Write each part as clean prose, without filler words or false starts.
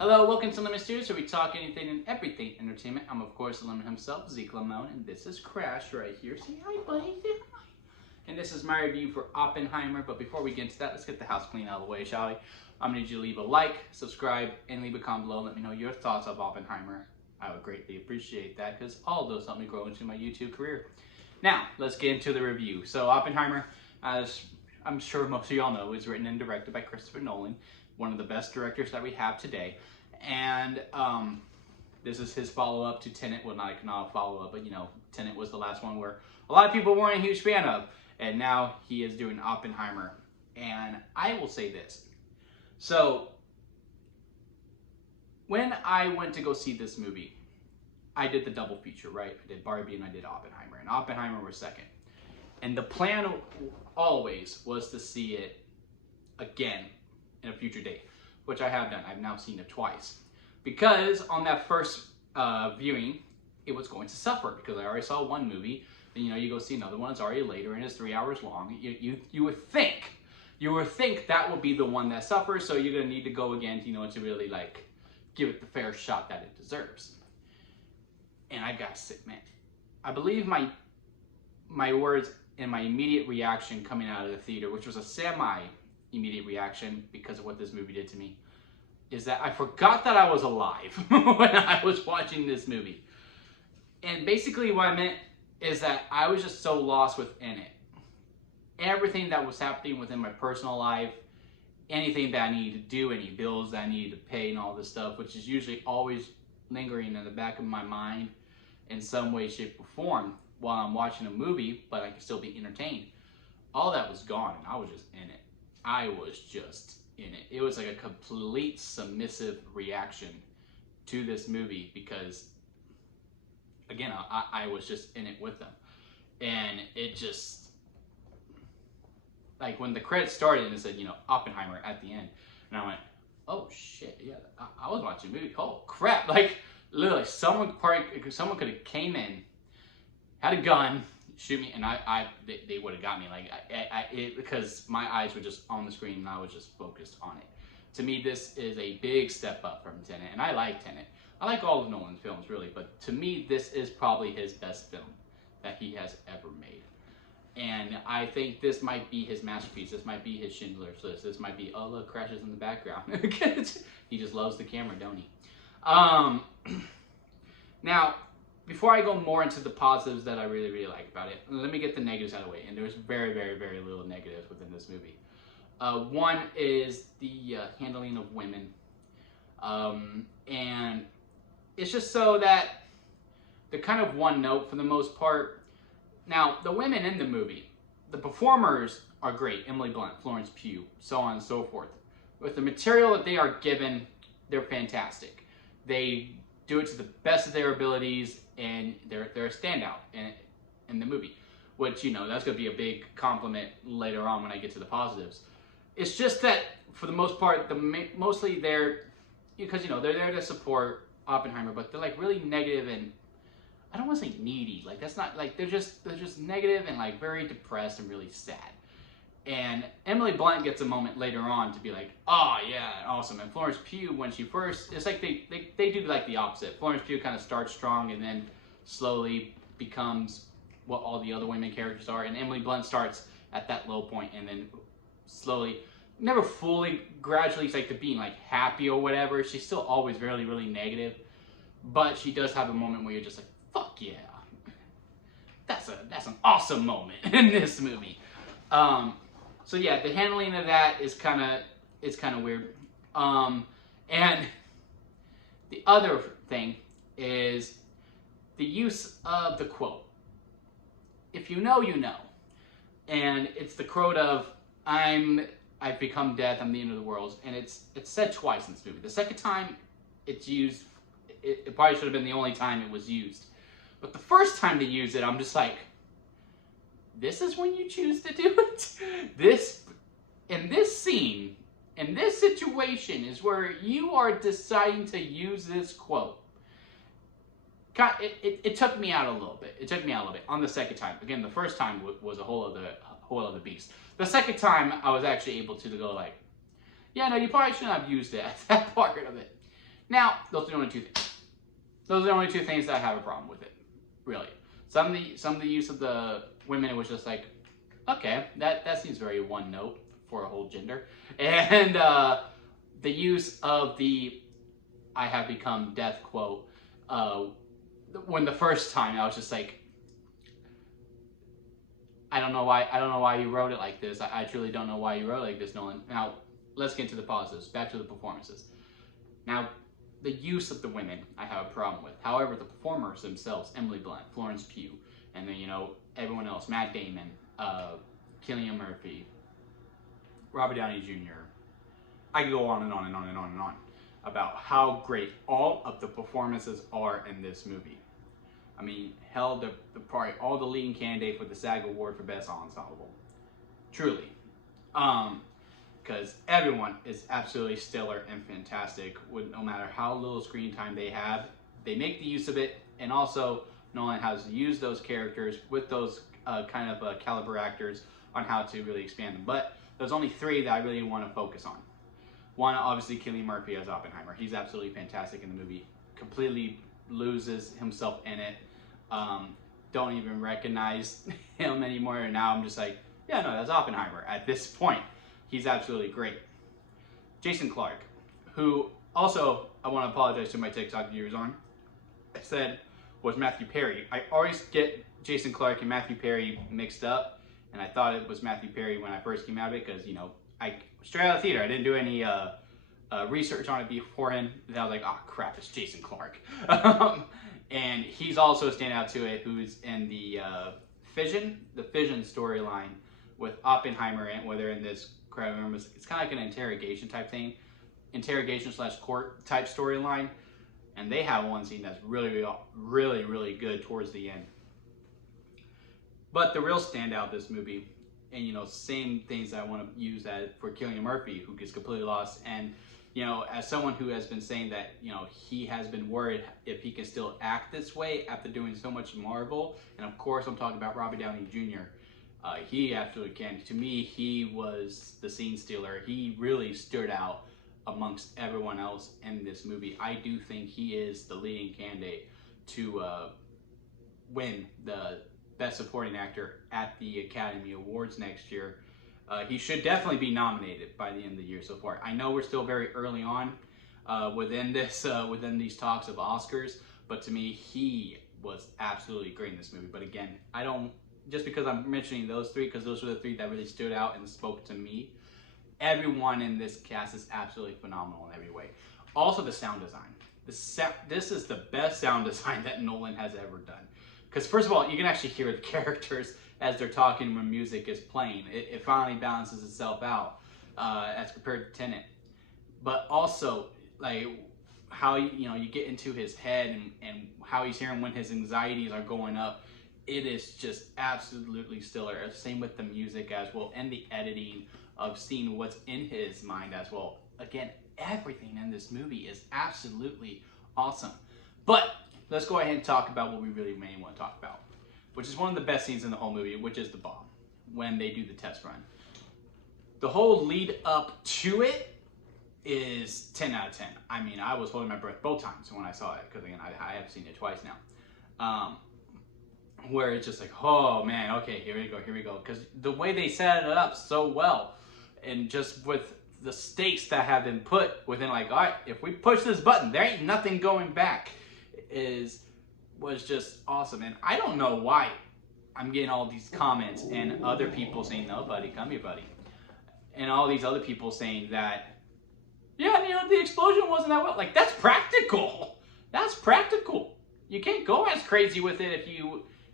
Hello, welcome to Lemon Studios, where we talk anything and everything entertainment. I'm, of course, the Lemon himself, Zeke Lemon, and this is Crash right here. Say hi, buddy. Say hi. And this is my review for Oppenheimer. But before we get into that, let's get the house clean out of the way, shall we? I'm going to need you to leave a like, subscribe, and leave a comment below. Let me know your thoughts of Oppenheimer. I would greatly appreciate that because all of those help me grow into my YouTube career. Now, let's get into the review. So, Oppenheimer, as I'm sure most of y'all know, is written and directed by Christopher Nolan, one of the best directors that we have today. And this is his follow-up to Tenet. Well, not a follow-up, but Tenet was the last one where a lot of people weren't a huge fan of. And now he is doing Oppenheimer. And I will say this. So, when I went to go see this movie, I did the double feature, right? I did Barbie and I did Oppenheimer. And Oppenheimer was second. And the plan always was to see it again in a future date, which I have done. I've now seen it twice. Because on that first viewing, it was going to suffer because I already saw one movie. Then you go see another one. It's already later and it's 3 hours long. You would think that would be the one that suffers. So you're gonna need to go again, to really give it the fair shot that it deserves. And I gotta say, man, I believe my words and my immediate reaction coming out of the theater, which was a semi-immediate reaction because of what this movie did to me, is that I forgot that I was alive when I was watching this movie. And basically what I meant is that I was just so lost within it. Everything that was happening within my personal life, anything that I needed to do, any bills that I needed to pay and all this stuff, which is usually always lingering in the back of my mind in some way, shape, or form while I'm watching a movie, but I can still be entertained. All that was gone and I was just in it. I was just in it. It was like a complete submissive reaction to this movie because, again, I was just in it with them. And it just, when the credits started and it said, Oppenheimer at the end, and I went, oh shit, yeah, I was watching a movie. Oh crap. Literally, someone could have came in, had a gun, shoot me, and they would have got me. Because my eyes were just on the screen and I was just focused on it. To me, this is a big step up from Tenet, and I like Tenet. I like all of Nolan's films, really, but to me, this is probably his best film that he has ever made. And I think this might be his masterpiece. This might be his Schindler's List. This might be, oh look, Crash is in the background. He just loves the camera, don't he? Now, before I go more into the positives that I really, really like about it, let me get the negatives out of the way. And there's very, very, very little negatives within this movie. One is the handling of women. And it's just so that they're kind of one note for the most part. Now, the women in the movie, the performers are great. Emily Blunt, Florence Pugh, so on and so forth. With the material that they are given, they're fantastic. They do it to the best of their abilities, and they're a standout in the movie. Which, that's going to be a big compliment later on when I get to the positives. It's just that, for the most part, mostly they're, because, they're there to support Oppenheimer, but they're, really negative and, I don't want to say needy. That's not, they're just negative and, very depressed and really sad. And Emily Blunt gets a moment later on to be like, oh, yeah, awesome. And Florence Pugh, when she first, it's like they do, the opposite. Florence Pugh kind of starts strong and then slowly becomes what all the other women characters are. And Emily Blunt starts at that low point and then slowly, never fully, gradually, it's to being happy or whatever. She's still always really, really negative, but she does have a moment where you're just like, fuck yeah, that's an awesome moment in this movie. So yeah, the handling of that is kind of weird. And the other thing is the use of the quote. If you know, you know. And it's the quote of, I've become death, I'm the end of the world. And it's said twice in this movie. The second time it's used, it probably should have been the only time it was used. But the first time they use it, I'm just like, this is when you choose to do it? In this scene, in this situation, is where you are deciding to use this quote. It took me out a little bit. It took me out a little bit on the second time. Again, the first time was a whole other beast. The second time, I was actually able to go yeah, no, you probably shouldn't have used that part of it. Now, those are the only two things. Those are the only two things that I have a problem with it, really. Some of the use of the women, it was just like, okay, that seems very one note for a whole gender. And the use of the "I have become death" quote, when the first time I was just like, I don't know why you wrote it like this. I truly don't know why you wrote it like this, Nolan. Now, let's get into the positives. Back to the performances. Now, the use of the women, I have a problem with. However, the performers themselves, Emily Blunt, Florence Pugh, and then, everyone else, Matt Damon, Cillian Murphy, Robert Downey Jr. I could go on and on and on and on and on about how great all of the performances are in this movie. I mean, hell, the probably all the leading candidate for the SAG Award for Best Ensemble. Truly. Because everyone is absolutely stellar and fantastic, with no matter how little screen time they have. They make the use of it, and also Nolan has used those characters with those kind of caliber actors on how to really expand them. But there's only three that I really want to focus on. One, obviously, Cillian Murphy as Oppenheimer. He's absolutely fantastic in the movie. Completely loses himself in it. Don't even recognize him anymore. And now I'm just like, yeah, no, that's Oppenheimer at this point. He's absolutely great. Jason Clarke, who also, I want to apologize to my TikTok viewers on, I said was Matthew Perry. I always get Jason Clarke and Matthew Perry mixed up, and I thought it was Matthew Perry when I first came out of it, because, I straight out of theater, I didn't do any research on it beforehand, and I was like, oh crap, it's Jason Clarke. And he's also a standout to it, who's in the Fission storyline with Oppenheimer, and where they're in this, I remember, it's kind of like an interrogation type thing, interrogation/court type storyline, and they have one scene that's really, really, really good towards the end. But the real standout of this movie, and same things that I want to use that for Cillian Murphy, who gets completely lost, and as someone who has been saying that he has been worried if he can still act this way after doing so much Marvel, and of course I'm talking about Robert Downey Jr. He absolutely can. To me, he was the scene stealer. He really stood out amongst everyone else in this movie. I do think he is the leading candidate to win the Best Supporting Actor at the Academy Awards next year. He should definitely be nominated by the end of the year so far. I know we're still very early on within these talks of Oscars, but to me, he was absolutely great in this movie. But again, I don't, just because I'm mentioning those three, because those were the three that really stood out and spoke to me. Everyone in this cast is absolutely phenomenal in every way. Also, the sound design. This is the best sound design that Nolan has ever done. Because first of all, you can actually hear the characters as they're talking when music is playing. It finally balances itself out as compared to Tenet. But also, like, how you get into his head and how he's hearing when his anxieties are going up. It is just absolutely stellar. Same with the music as well, and the editing of seeing what's in his mind as well. Again, everything in this movie is absolutely awesome. But let's go ahead and talk about what we really mainly want to talk about, which is one of the best scenes in the whole movie, which is the bomb, when they do the test run. The whole lead up to it is 10 out of 10. I mean, I was holding my breath both times when I saw it, because again, I have seen it twice now. Where it's just like, oh man, okay, here we go. Because the way they set it up so well, and just with the stakes that have been put within, like, all right, if we push this button, there ain't nothing going back, was just awesome. And I don't know why I'm getting all these comments and other people saying, no, buddy, come here, buddy. And all these other people saying that, yeah, the explosion wasn't that well. Like, that's practical. That's practical. You can't go as crazy with it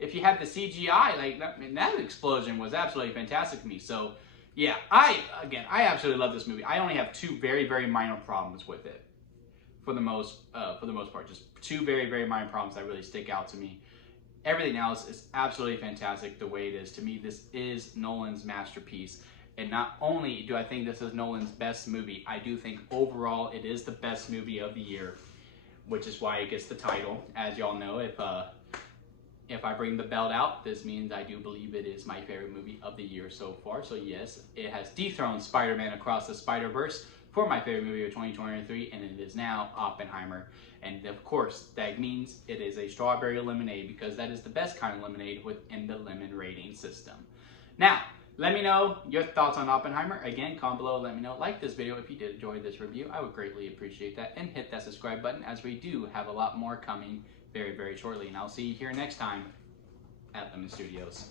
if you have the CGI. Like, that explosion was absolutely fantastic to me. So, yeah, I absolutely love this movie. I only have two very, very minor problems with it. For the most part, just two very, very minor problems that really stick out to me. Everything else is absolutely fantastic the way it is. To me, this is Nolan's masterpiece. And not only do I think this is Nolan's best movie, I do think overall it is the best movie of the year, which is why it gets the title. As y'all know, if I bring the belt out, this means I do believe it is my favorite movie of the year so far. So yes, it has dethroned Spider-Man Across the Spider-Verse for my favorite movie of 2023, and it is now Oppenheimer. And of course, that means it is a strawberry lemonade because that is the best kind of lemonade within the lemon rating system. Now, let me know your thoughts on Oppenheimer. Again, comment below, let me know. Like this video if you did enjoy this review. I would greatly appreciate that. And hit that subscribe button as we do have a lot more coming very, very shortly. And I'll see you here next time at Lemon Studios.